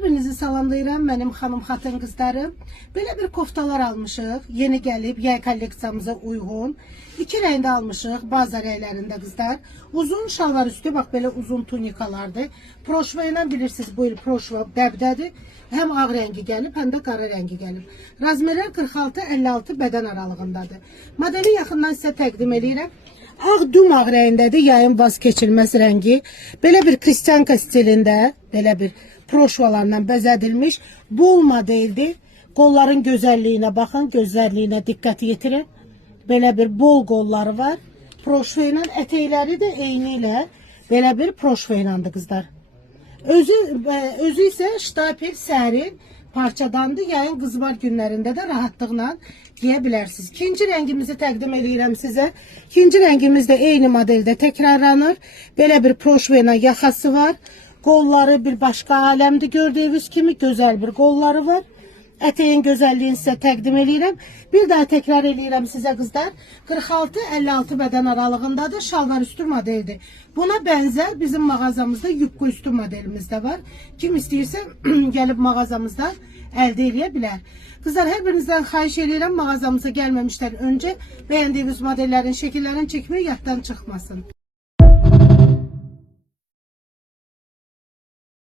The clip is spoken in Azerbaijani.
Hər birinizi salamlayıram, mənim xanım xatın qızlarım. Belə bir koftalar almışıq, yeni gəlib, yay kolleksiyamıza uyğun. İki rəngdə almışıq, baza rənglərində qızlar. Uzun şalvar üstü, bax belə uzun tunikalardır. Proşva ilə bilirsiniz, bu il proşva dəbdədir. Həm ağ rəngi gəlib, həm də qara rəngi gəlib. Razmerlər 46-56 bədən aralığındadır. Modeli yaxından sizə təqdim edirəm. Ağ dumağ rəngindədir, yayın vaz keçilməz rəngi. Belə bir kristianka stilində, belə bir proşvalarla bəzədilmiş bol modeldir. Qolların gözəlliyinə baxın, gözəlliyinə diqqət yetirin. Belə bir bol qolları var. Proşva ilə ətəkləri də eyni ilə belə bir proşva ilədir qızlar. Özü isə ştapel sərin parçadandır. Yayın qızmar günlərində də rahatlıqla giyə bilərsiniz. İkinci rəngimizi təqdim edirəm sizə. İkinci rəngimiz də eyni modeldə təkrarlanır. Belə bir proşva ilə yaxası var. Qolları bir başqa aləmdir. Gördüyünüz kimi gözəl bir qolları var. Ətəyin gözəlliyini sizə təqdim edirəm. Bir daha təkrar edirəm sizə qızlar. 46-56 bədən aralığındadır. Şalvar üstü modeldir. Buna bənzər bizim mağazamızda yubka üstü modelimiz də var. Kim istəyirsə gəlib mağazamızda əldə edə bilər. Qızlar, hər birinizdən xahiş edirəm, mağazamıza gəlməmişdən öncə bəyəndiyiniz modellərin şəkillərini çəkməyi yaddan çıxmasın.